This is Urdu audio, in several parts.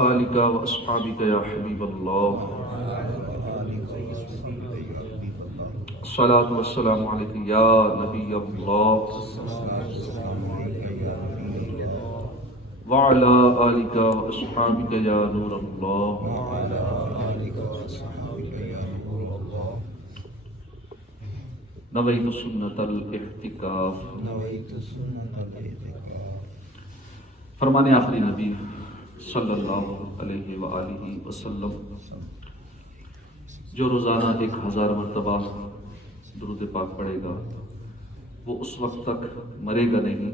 آلک و اصحابک یا حبیب اللہ، الصلاۃ والسلام علیک یا نبی اللہ وعلی آلک و اصحابک یا نور اللہ۔ نویت سنت الاعتکاف۔ فرمان آخری نبی صلی اللہ علیہ وآلہ وسلم جو روزانہ 1000 مرتبہ درود پاک پڑھے گا وہ اس وقت تک مرے گا نہیں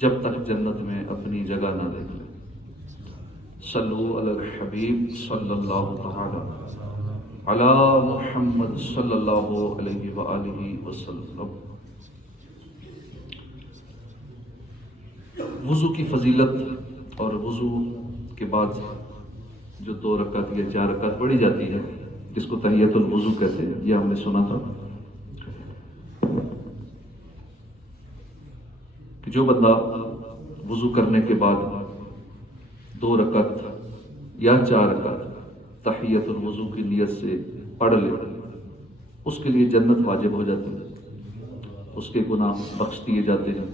جب تک جنت میں اپنی جگہ نہ لے لے۔ صلو علی الحبیب صلی اللہ تعالی علی محمد صلی اللہ علیہ وآلہ وسلم۔ وضو کی فضیلت اور وضو کے بعد جو 2 رکعت یا 4 رکعت پڑھی جاتی ہے جس کو تحیۃ الوضو کہتے ہیں، یہ ہم نے سنا تھا کہ جو بندہ وضو کرنے کے بعد 2 رکعت یا 4 رکعت تحیۃ الوضو کی نیت سے پڑھ لے اس کے لیے جنت واجب ہو جاتی ہے، اس کے گناہ بخش دیے جاتے ہیں،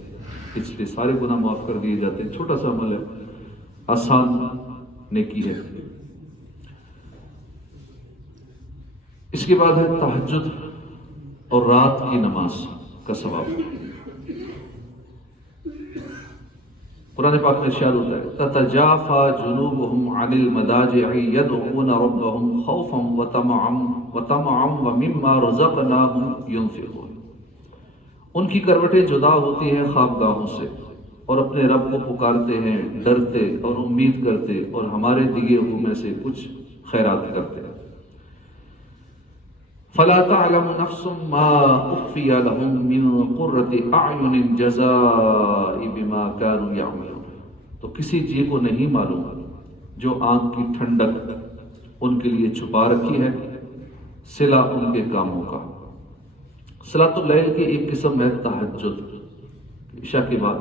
پچھلے سارے گناہ معاف کر دیے جاتے ہیں۔ چھوٹا سا عمل ہے، آسان نیکی ہے۔ اس کے بعد ہے تہجد اور رات کی نماز کا ثواب۔ قرآن پاک میں ارشاد ہوتا ہے تتجافى جنوبهم عن المضاجع يدعون ربهم خوفا وطمعا ومما رزقناهم ينفقون۔ ان کی کروٹیں جدا ہوتی ہیں خوابگاہوں سے اور اپنے رب کو پکارتے ہیں، ڈرتے اور امید کرتے اور ہمارے دیے ہوئے میں سے کچھ خیرات کرتے ہیں۔ فلا تعلم نفس ما اخفی لهم من قرة اعین جزاء بما كانوا يعملون۔ تو کسی جی کو نہیں معلوم جو آنکھ کی ٹھنڈک ان کے لیے چھپا رکھی ہے صلہ ان کے کاموں کا۔ صلاۃ اللیل کی ایک قسم ہے تہجد، عشاء کے بعد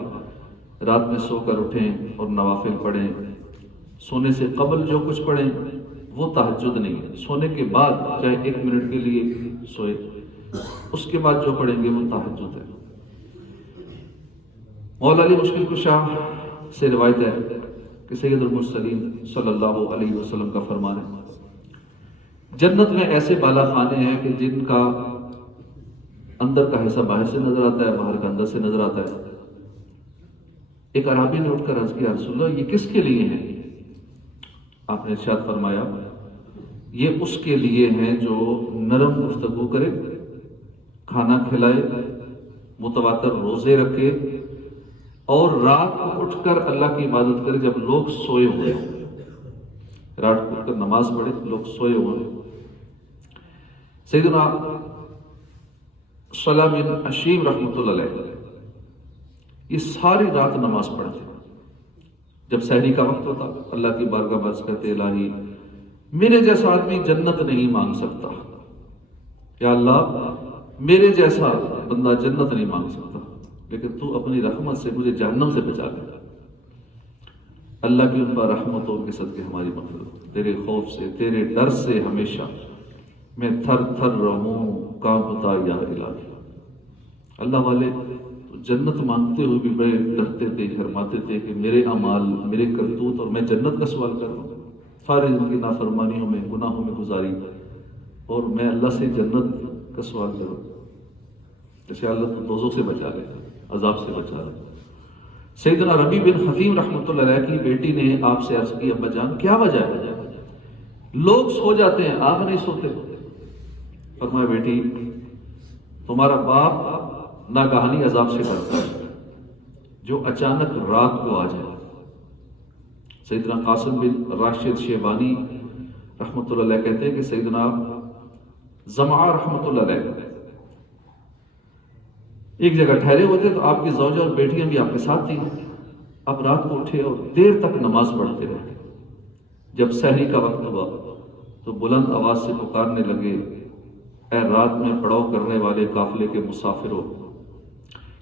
رات میں سو کر اٹھیں اور نوافل پڑھیں۔ سونے سے قبل جو کچھ پڑھیں وہ تہجد نہیں ہے، سونے کے بعد چاہے 1 منٹ کے لیے سوئے اس کے بعد جو پڑھیں گے وہ تہجد ہے۔ مولا علی مشکل کشا سے روایت ہے کہ سید المرسلین صلی اللہ علیہ وسلم کا فرمان ہے جنت میں ایسے بالا خانے ہیں کہ جن کا اندر کا حصہ باہر سے نظر آتا ہے، باہر کا اندر سے نظر آتا ہے۔ ایک عرابی نے اٹھ کر عرض کیا رسول اللہ یہ کس کے لیے ہیں؟ آپ نے ارشاد فرمایا یہ اس کے لیے ہیں جو نرم گفتگو کرے، کھانا کھلائے، متواتر روزے رکھے اور رات کو اٹھ کر اللہ کی عبادت کرے جب لوگ سوئے ہوئے ہوں۔ رات کو اٹھ کر نماز پڑھے لوگ سوئے ہوئے ہیں۔ سیدنا صلاح بن اشیم رحمۃ اللہ علیہ یہ ساری رات نماز پڑھتے، جب سحری کا وقت ہوتا اللہ کی بارگاہ میں عرض کرتے الہی میرے جیسا آدمی جنت نہیں مانگ سکتا، یا اللہ میرے جیسا بندہ جنت نہیں مانگ سکتا لیکن تو اپنی رحمت سے مجھے جہنم سے بچا لے۔ اللہ کی ان پر رحمتوں کے صدقے ہماری مغفرت، تیرے خوف سے تیرے ڈر سے ہمیشہ میں تھر تھر رہوں کانپتا یا الہی۔ اللہ والے جنت مانگتے ہوئے بھی بڑے ڈرتے تھے، شرماتے تھے کہ میرے اعمال، میرے کرتوت اور میں جنت کا سوال کر رہا ہوں، ساری زندگی نافرمانیوں میں گناہوں میں گزاری اور میں اللہ سے جنت کا سوال کروں۔ جیسے اللہ تو دوزخ سے بچا لے، عذاب سے بچا لے۔ سیدنا ربیع بن خثیم رحمۃ اللہ علیہ کی بیٹی نے آپ سے عرض کی ابا جان کیا وجہ ہے؟ لوگ سو جاتے ہیں آپ نہیں سوتے۔ فرمایا بیٹی تمہارا باپ ناگہانی عذاب سے ڈرتا ہے جو اچانک رات کو آ جائے۔ سیدنا قاسم بن راشد شیبانی رحمۃ اللہ علیہ کہتے ہیں کہ سیدنا زمعہ رحمۃ اللہ علیہ ایک جگہ ٹھہرے ہوئے تھے تو آپ کی زوجہ اور بیٹیاں بھی آپ کے ساتھ تھیں۔ آپ رات کو اٹھے اور دیر تک نماز پڑھتے رہے۔ جب سحری کا وقت ہوا تو بلند آواز سے پکارنے لگے اے رات میں پڑاؤ کرنے والے قافلے کے مسافروں،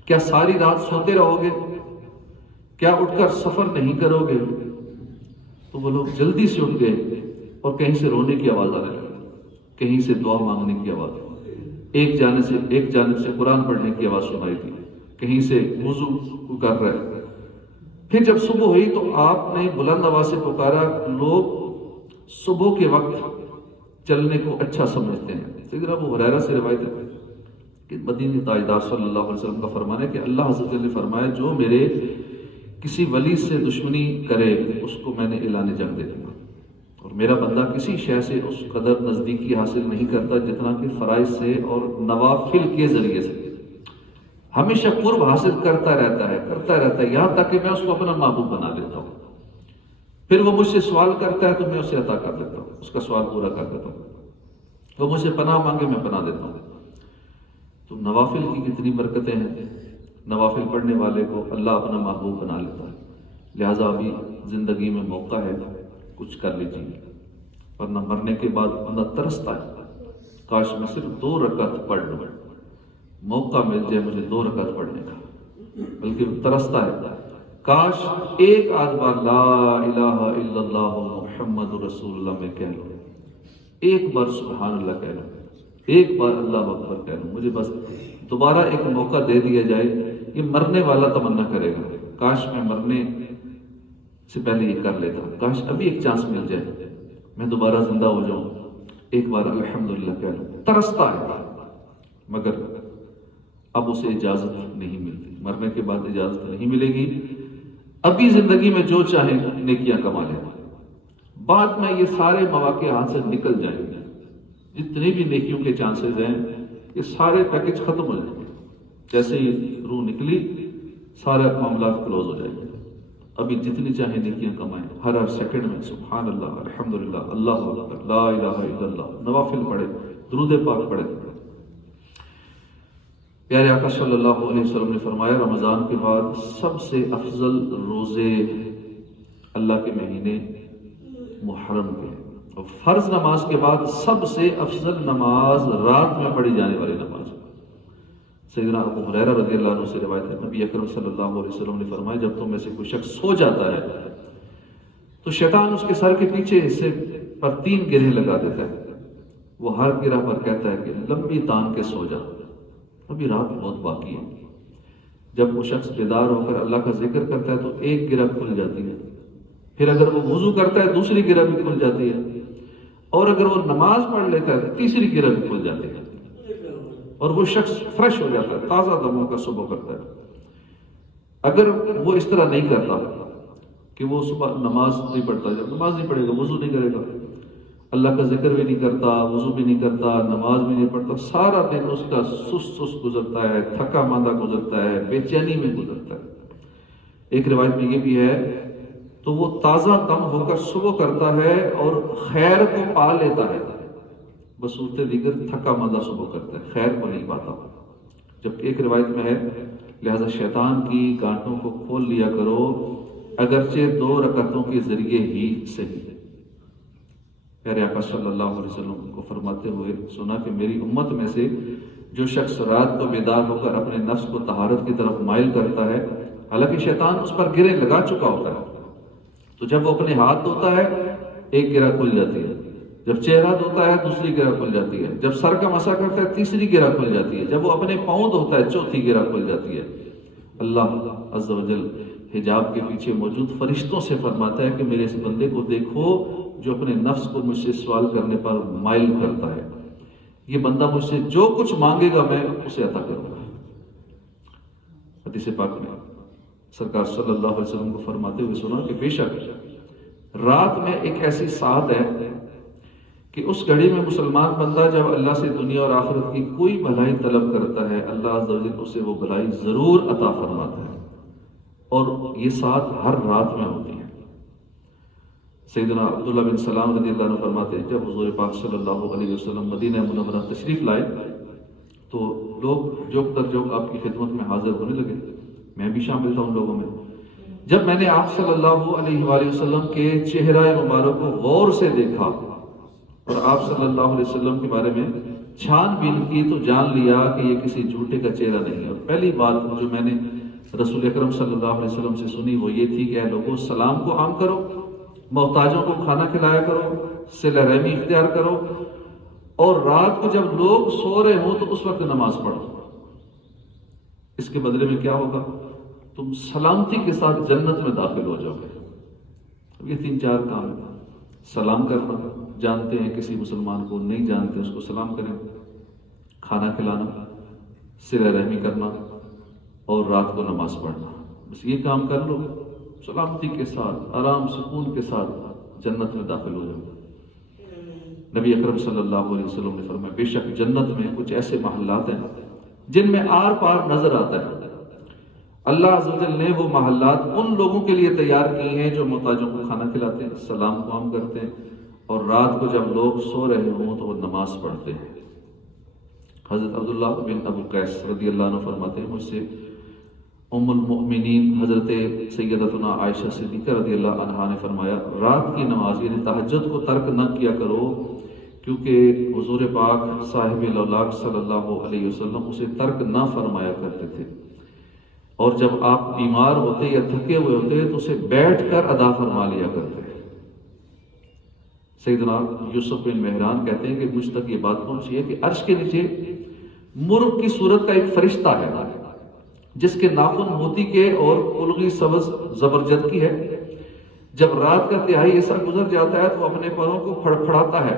کیا ساری رات سوتے رہو گے؟ کیا اٹھ کر سفر نہیں کرو گے؟ تو وہ لوگ جلدی سے اٹھ گئے اور کہیں سے رونے کی آواز آنے لگی، کہیں سے دعا مانگنے کی آواز، ایک جانب سے قرآن پڑھنے کی آواز سنائی دی، کہیں سے وضو کر رہے۔ پھر جب صبح ہوئی تو آپ نے بلند آواز سے پکارا۔ لوگ صبح کے وقت چلنے کو اچھا سمجھتے ہیں۔ سیدنا ابو ہریرہ سے روایت ہے کہ مدینی تاجدار صلی اللہ علیہ وسلم کا فرمان ہے کہ اللہ عز و جل نے فرمایا جو میرے کسی ولی سے دشمنی کرے اس کو میں نے اعلان جنگ دے دیا، اور میرا بندہ کسی شے سے اس قدر نزدیکی حاصل نہیں کرتا جتنا کہ فرائض سے اور نوافل کے ذریعے سے ہمیشہ قرب حاصل کرتا رہتا ہے یہاں تک کہ میں اس کو اپنا محبوب بنا لیتا ہوں۔ پھر وہ مجھ سے سوال کرتا ہے تو میں اسے عطا کر دیتا ہوں، اس کا سوال پورا کر دیتا ہوں۔ وہ مجھ سے پناہ مانگے میں پناہ دیتا ہوں۔ تو نوافل کی کتنی برکتیں ہیں، نوافل پڑھنے والے کو اللہ اپنا محبوب بنا لیتا ہے۔ لہٰذا ابھی زندگی میں موقع ہے، کچھ کر لیجیے، ورنہ مرنے کے بعد بندہ ترستا ہے کاش میں صرف 2 رکعت پڑھ لوں، موقع مل جائے مجھے 2 رکعت پڑھنے کا، بلکہ ترستا ہے کاش ایک آدھ بار لا الہ الا اللہ محمد رسول اللہ میں کہہ لوں، ایک بار سبحان اللہ کہہ لوں، ایک بار اللہ اکبر کہہ لوں، مجھے بس دوبارہ ایک موقع دے دیا جائے۔ یہ مرنے والا تمنا کرے گا کاش میں مرنے سے پہلے یہ کر لیتا، کاش ابھی ایک چانس مل جائے میں دوبارہ زندہ ہو جاؤں، ایک بار الحمدللہ کہہ لوں۔ ترستا ہے مگر اب اسے اجازت نہیں ملتی، مرنے کے بعد اجازت نہیں ملے گی۔ ابھی زندگی میں جو چاہے نیکیاں کما لے، بعد میں یہ سارے مواقع ہاتھ سے نکل جائیں گے، جتنے بھی نیکیوں کے چانسز ہیں یہ سارے پیکج ختم ہو جائیں گے، جیسے ہی روح نکلی سارے معاملات کلوز ہو جائیں گے۔ ابھی جتنی چاہے نیکیاں کمائیں، ہر سیکنڈ میں سبحان اللہ الحمدللہ اللہ اکبر لا الہ الا اللہ، نوافل پڑھے، درود پاک پڑھے۔ پیارے آقا صلی اللہ علیہ وسلم نے فرمایا رمضان کے بعد سب سے افضل روزے اللہ کے مہینے محرم کے، اور فرض نماز کے بعد سب سے افضل نماز رات میں پڑھی جانے والی نماز۔ سیدنا ابو ہریرہ رضی اللہ عنہ سے روایت ہے نبی اکرم صلی اللہ علیہ وسلم نے فرمایا جب تم میں سے کوئی شخص سو جاتا ہے تو شیطان اس کے سر کے پیچھے حصے پر 3 گرہ لگا دیتا ہے، وہ ہر گرہ پر کہتا ہے کہ لمبی تان کے سو جا، ابھی رات بہت باقی ہے۔ جب وہ شخص بیدار ہو کر اللہ کا ذکر کرتا ہے تو ایک گرہ کھل جاتی ہے، پھر اگر وہ وضو کرتا ہے دوسری گرہ بھی کھل جاتی ہے، اور اگر وہ نماز پڑھ لیتا ہے تو تیسری گرہ بھی کھل جاتی ہے، اور وہ شخص فریش ہو جاتا ہے، تازہ دموں کا صبح کرتا ہے۔ اگر وہ اس طرح نہیں کرتا کہ وہ صبح نماز نہیں پڑھتا، جب نماز نہیں پڑھے گا وضو نہیں کرے گا، اللہ کا ذکر بھی نہیں کرتا، وضو بھی نہیں کرتا، نماز بھی نہیں پڑھتا، سارا دن اس کا سست گزرتا ہے، تھکا ماندہ گزرتا ہے، بے چینی میں گزرتا ہے۔ ایک روایت میں یہ بھی ہے تو وہ تازہ دم ہو کر صبح کرتا ہے اور خیر کو پا لیتا ہے، بصورت دیگر تھکا ماندہ صبح کرتا ہے، خیر کو نہیں پاتا۔ جبکہ ایک روایت میں ہے لہذا شیطان کی گانٹوں کو کھول لیا کرو اگرچہ 2 رکعتوں کے ذریعے ہی صحیح۔ پیارے آقا صلی اللہ علیہ وسلم کو فرماتے ہوئے سنا کہ میری امت میں سے جو شخص رات کو بیدار ہو کر اپنے نفس کو طہارت کی طرف مائل کرتا ہے، حالانکہ شیطان اس پر گرہ لگا چکا ہوتا ہے، تو جب وہ اپنے ہاتھ دھوتا ہے ایک گرہ کھل جاتی ہے، جب چہرہ دھوتا ہے دوسری گرہ کھل جاتی ہے، جب سر کا مسح کرتا ہے تیسری گرہ کھل جاتی ہے، جب وہ اپنے پاؤں دھوتا ہے چوتھی گرہ کھل جاتی ہے۔ اللہ عز و جل حجاب کے پیچھے موجود فرشتوں سے فرماتا ہے کہ میرے اس بندے کو دیکھو جو اپنے نفس کو مجھ سے سوال کرنے پر مائل کرتا ہے، یہ بندہ مجھ سے جو کچھ مانگے گا میں اسے عطا کروں گا۔ حدیث پاک میں سرکار صلی اللہ علیہ وسلم کو فرماتے ہوئے سنا کہ بے شک رات میں ایک ایسی ساعت ہے کہ اس گھڑی میں مسلمان بندہ جب اللہ سے دنیا اور آخرت کی کوئی بھلائی طلب کرتا ہے اللہ عز و جل اسے وہ بھلائی ضرور عطا فرماتا ہے، اور یہ ساعت ہر رات میں ہوتی ہے۔ سیدنا عبداللہ بن سلام رضی اللہ عنہ فرماتے ہیں جب حضور پاک صلی اللہ علیہ وسلم مدینہ منورہ تشریف لائے تو لوگ جوک در جوک آپ کی خدمت میں حاضر ہونے لگے، میں بھی شامل تھا ان لوگوں میں۔ جب میں نے آپ صلی اللہ علیہ وآلہ وسلم کے چہرہ مبارک کو غور سے دیکھا اور آپ صلی اللہ علیہ وسلم کے بارے میں چھان بین کی تو جان لیا کہ یہ کسی جھوٹے کا چہرہ نہیں ہے۔ اور پہلی بات جو میں نے رسول اکرم صلی اللہ علیہ وسلم سے سنی وہ یہ تھی کہ اے لوگوں سلام کو عام کرو، محتاجوں کو کھانا کھلایا کرو، صلہ رحمی اختیار کرو، اور رات کو جب لوگ سو رہے ہوں تو اس وقت نماز پڑھو۔ اس کے بدلے میں کیا ہوگا؟ تم سلامتی کے ساتھ جنت میں داخل ہو جاؤ گے۔ یہ 3-4 کام ہیں۔ سلام کرنا، جانتے ہیں کسی مسلمان کو، نہیں جانتے اس کو سلام کریں، کھانا کھلانا، صلہ رحمی کرنا، اور رات کو نماز پڑھنا۔ بس یہ کام کر لو، سلامتی کے ساتھ، آرام سکون کے ساتھ جنت میں داخل ہو جاؤ۔ نبی اکرم صلی اللہ علیہ وسلم نے فرمایا، بے شک جنت میں کچھ ایسے محلات ہیں جن میں آر پار نظر آتا ہے۔ اللہ عز و جل نے وہ محلات ان لوگوں کے لیے تیار کی ہیں جو محتاجوں کو کھانا کھلاتے ہیں، سلام کو عام کرتے ہیں، اور رات کو جب لوگ سو رہے ہوں تو وہ نماز پڑھتے ہیں۔ حضرت عبداللہ بن ابو قیس رضی اللہ عنہ فرماتے ہیں، مجھ سے ام المؤمنین حضرت سیدتنا عائشہ صدیقہ رضی اللہ عنہا نے فرمایا، رات کی نماز یعنی تہجد کو ترک نہ کیا کرو، کیونکہ حضور پاک صاحب الاولاق صلی اللہ علیہ وسلم اسے ترک نہ فرمایا کرتے تھے، اور جب آپ بیمار ہوتے یا تھکے ہوئے ہوتے تو اسے بیٹھ کر ادا فرما لیا کرتے۔ سیدنا یوسف بن مہران کہتے ہیں کہ مجھ تک یہ بات پہنچی ہے کہ عرش کے نیچے مرغ کی صورت کا ایک فرشتہ ہے جس کے ناخن موتی کے اور قلغی سبز زبرجد کی ہے۔ جب رات کا تہائی ایسا گزر جاتا ہے تو اپنے پروں کو پھڑپھڑاتا ہے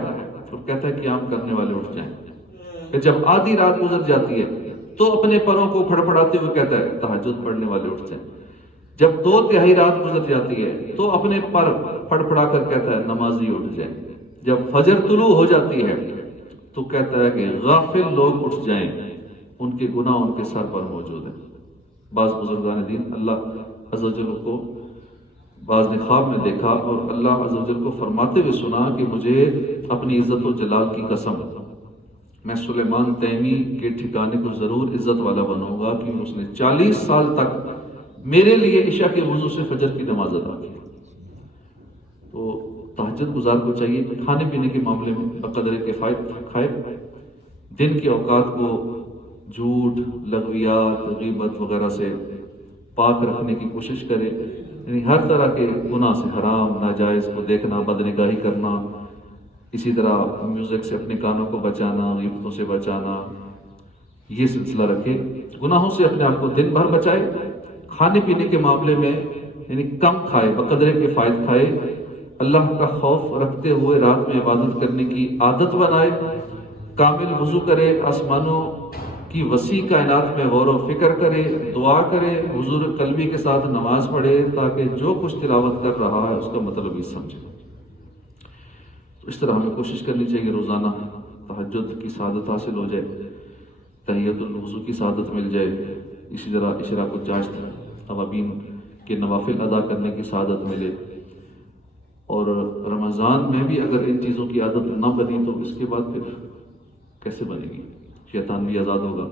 اور کہتا ہے قیام کرنے والے اٹھ جائیں۔ پھر جب آدھی رات گزر جاتی ہے تو اپنے پروں کو پھڑپھڑاتے ہوئے کہتا ہے تہجد پڑھنے والے اٹھ جائیں۔ جب 2/3 رات گزر جاتی ہے تو اپنے پر پھڑپھڑا کر کہتا ہے نمازی اٹھ جائیں۔ جب فجر طلوع ہو جاتی ہے تو کہتا ہے کہ غافل لوگ اٹھ جائیں، ان کے گناہ ان کے سر پر موجود ہیں۔ بعض بزرگان دین اللہ عز و جل کو بعض نے خواب میں دیکھا اور اللہ عز و جل کو فرماتے ہوئے سنا کہ مجھے اپنی عزت و جلال کی قسم، میں سلیمان تیمی کے ٹھکانے کو ضرور عزت والا بناؤں گا، کیونکہ اس نے 40 سال تک میرے لیے عشاء کے وضو سے فجر کی نماز ادا کی۔ تو تہجد گزار کو چاہیے کہ کھانے پینے کے معاملے میں بقدر کفایت کھائے، دن کے اوقات کو جھوٹ، لغویات، غیبت وغیرہ سے پاک رکھنے کی کوشش کرے، یعنی ہر طرح کے گناہ سے، حرام، ناجائز کو دیکھنا، بدنگاہی کرنا، اسی طرح میوزک سے اپنے کانوں کو بچانا، غیبتوں سے بچانا، یہ سلسلہ رکھے، گناہوں سے اپنے آپ کو دن بھر بچائے۔ کھانے پینے کے معاملے میں یعنی کم کھائے، بقدر کفایت کھائے، اللہ کا خوف رکھتے ہوئے رات میں عبادت کرنے کی عادت بنائے، کامل وضو کرے، آسمانوں کی وسیع کائنات میں غور و فکر کرے، دعا کرے، حضور قلبی کے ساتھ نماز پڑھے تاکہ جو کچھ تلاوت کر رہا ہے اس کا مطلب ہی سمجھے۔ تو اس طرح ہمیں کوشش کرنی چاہیے روزانہ تہجد کی سعادت حاصل ہو جائے، تحیۃ الوضو کی سعادت مل جائے، اسی طرح اشراق الجاشت اوابین کے نوافل ادا کرنے کی سعادت ملے، اور رمضان میں بھی اگر ان چیزوں کی عادت نہ بنی تو اس کے بعد پھر کیسے بنے گی؟ شیطان بھی آزاد ہوگا،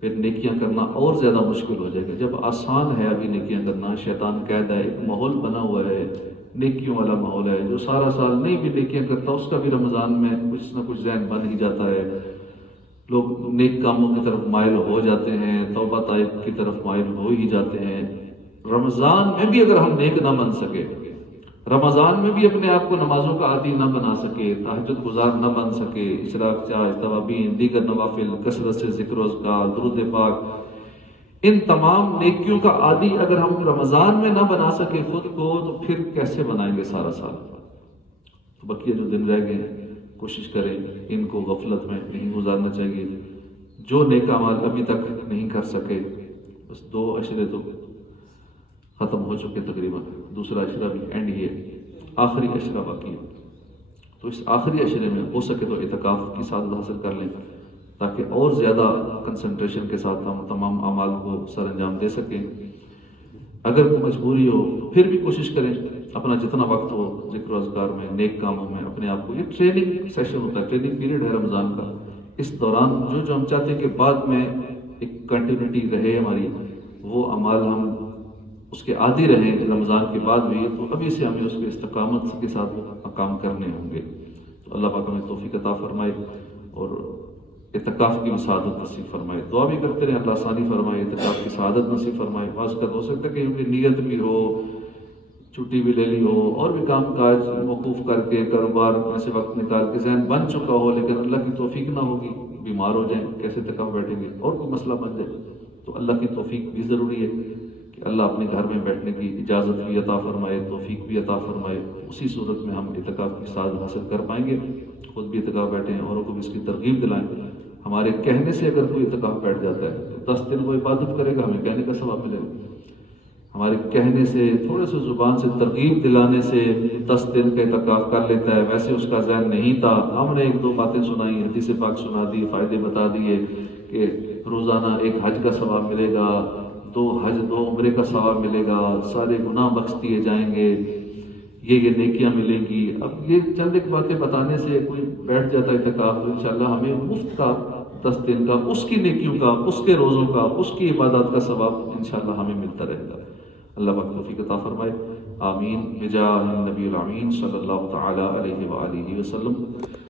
پھر نیکیاں کرنا اور زیادہ مشکل ہو جائے گا۔ جب آسان ہے ابھی نیکیاں کرنا، شیطان قید ہے، ماحول بنا ہوا ہے، نیکیوں والا ماحول ہے، جو سارا سال نہیں بھی نیکیاں کرتا اس کا بھی رمضان میں کچھ نہ کچھ ذہن بن ہی جاتا ہے، لوگ نیک کاموں کی طرف مائل ہو جاتے ہیں، توبہ طائب کی طرف مائل ہو ہی جاتے ہیں۔ رمضان میں بھی اگر ہم نیک نہ بن سکے، رمضان میں بھی اپنے آپ کو نمازوں کا عادی نہ بنا سکے، تہجد گزار نہ بن سکے، اشراق چاش، توابین، دیگر نوافل، کثرت سے ذکر و اذکار، درود پاک، ان تمام نیکیوں کا عادی اگر ہم رمضان میں نہ بنا سکے خود کو، تو پھر کیسے بنائیں گے سارا سال؟ تو بقیہ جو دن رہ گئے کوشش کریں ان کو غفلت میں نہیں گزارنا چاہیے۔ جو نیک اعمال ابھی تک نہیں کر سکے، بس 2 عشرے تو ختم ہو چکے تقریباً، دوسرا عشرہ بھی اینڈ ہی ہے، آخری عشرہ باقی ہے، تو اس آخری عشرے میں ہو سکے تو اعتکاف کی سعادت حاصل کر لیں تاکہ اور زیادہ کنسنٹریشن کے ساتھ ہم تمام اعمال کو سر انجام دے سکیں۔ اگر کوئی مجبوری ہو پھر بھی کوشش کریں اپنا جتنا وقت ہو ذکر و اذکار میں، نیک کاموں میں اپنے آپ کو، یہ ٹریننگ سیشن ہوتا ہے، ٹریننگ پیریڈ ہے رمضان کا، اس دوران جو ہم چاہتے ہیں کہ بعد میں ایک کنٹینیوٹی رہے ہماری، وہ اعمال ہم اس کے عادی رہیں رمضان کے بعد بھی، تو ابھی سے ہمیں اس کے استقامت کے ساتھ وہ کام کرنے ہوں گے۔ تو اللہ پاک ہمیں توفیق عطا فرمائے اور اعتکاف کی سعادت نصیب فرمائے۔ دعا بھی کرتے رہے اللہ آسانی فرمائے، اعتکاف کی سعادت نصیب فرمائے۔ بعض کا ہو سکتا ہے کہ ان کی نیت بھی ہو، چھٹی بھی لے لی ہو اور بھی کام کاج موقوف کر کے کاروبار میں سے وقت نکال کے ذہن بن چکا ہو، لیکن اللہ کی توفیق نہ ہوگی، بیمار ہو جائیں کیسے اعتکاف بیٹھیں گے، اور کوئی مسئلہ بن جائے، تو اللہ کی توفیق بھی ضروری ہے کہ اللہ اپنے گھر میں بیٹھنے کی اجازت بھی عطا فرمائے، توفیق بھی عطا فرمائے۔ اسی صورت میں ہم اعتکاف کی سعادت حاصل کر پائیں گے، خود بھی اعتکاف بیٹھیں، اوروں کو بھی اس کی ترغیب دلائیں۔ ہمارے کہنے سے اگر کوئی اعتکاف بیٹھ جاتا ہے تو 10 دن وہ عبادت کرے گا، ہمیں کہنے کا ثواب ملے گا۔ ہمارے کہنے سے، تھوڑے سے زبان سے ترغیب دلانے سے 10 دن کا اعتکاف کر لیتا ہے۔ ویسے اس کا ذہن نہیں تھا، ہم نے 1-2 باتیں سنائی، حدیث پاک سنا دی، فائدے بتا دیے کہ روزانہ 1 حج کا ثواب ملے گا، 2 حج 2 عمرے کا ثواب ملے گا، سارے گناہ بخش دیے جائیں گے، یہ نیکیاں ملیں گی۔ اب یہ چند ایک باتیں بتانے سے کوئی بیٹھ جاتا ہے اعتکاف، تو انشاءاللہ ہمیں مفت کا 10 دن کا، اس کی نیکیوں کا، اس کے روزوں کا، اس کی عبادات کا ثواب انشاءاللہ ہمیں ملتا رہے گا۔ اللہ پاک توفیق عطا فرمائے، آمین بجاہ النبی الامین صلی اللہ تعالی علیہ وآلہ وسلم۔